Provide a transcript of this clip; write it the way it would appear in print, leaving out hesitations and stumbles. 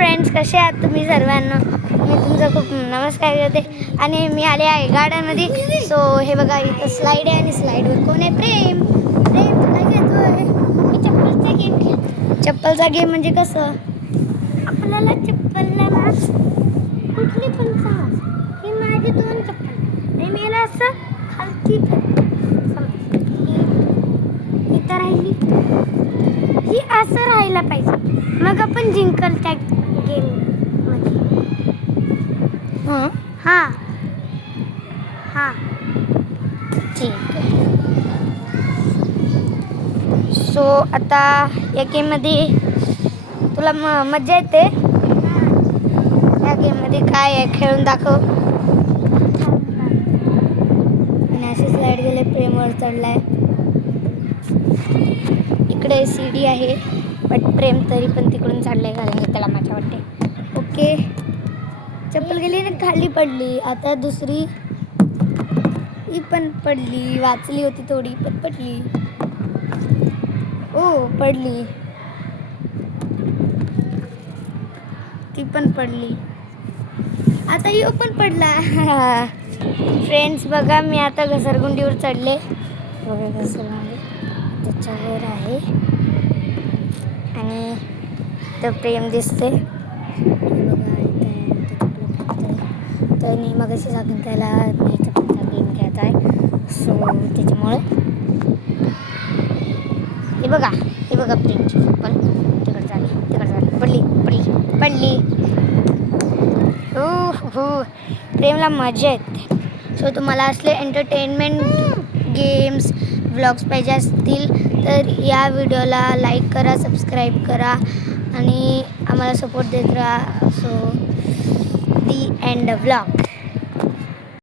Friends, कसे आहात तुम्ही सर्वांना? मी तुमचा खूप नमस्कार करते आणि मी आले आहे गार्डनमध्ये. सो हे बघा, इथं स्लाईड आहे आणि स्लाईडवर कोण आहे? प्रेम. प्रेम तू काय खेळतोय? मी चप्पलचा गेम खेळतो. चप्पलचा गेम म्हणजे कसं? आपल्याला चप्पलला कुठली पण समज, ही माझी 2 चप्पल आणि मला असं खालती इथं राहिली, ही असं राहायला पाहिजे, मग आपण जिंकल त्या गेममध्ये. हां हां हां ठीक आहे. सो आता या गेममध्ये तुला मजा येते? या गेममध्ये काय आहे खेळून दाखव. आणि अशी स्लाईड गेले, प्रेमवर चढलाय. इकडे सीडी आहे, बट प्रेम तरी पण तिकडून चढलाय कारण की त्याला मजा वाटते. ओके, चप्पल गेली ना खाली पडली. आता दुसरी ही पण पडली, वाचली होती थोडी पण पडली. ओ पडली, ती पण पडली. आता यो पण पडला. फ्रेंड्स बघा, मी आता घसरगुंडीवर चढले. घसरगुंडी त्याच्यावर आहे आणि तर प्रेम दिसते. बघा तर मी मग अशी सांगून त्याला चप्पलचा गेम खेळत आहे. सो त्याच्यामुळे हे बघा प्रेमची चप्पल तिकडे झाली पडली पडली. हो प्रेमला मजा येते. सो तुम्हाला असले एंटरटेनमेंट गेम्स व्लॉग्स पाहिजे असतील तर या व्हिडिओला लाईक करा, सबस्क्राईब करा आणि आम्हाला सपोर्ट देत राहा. सो दी एंड व्लॉग.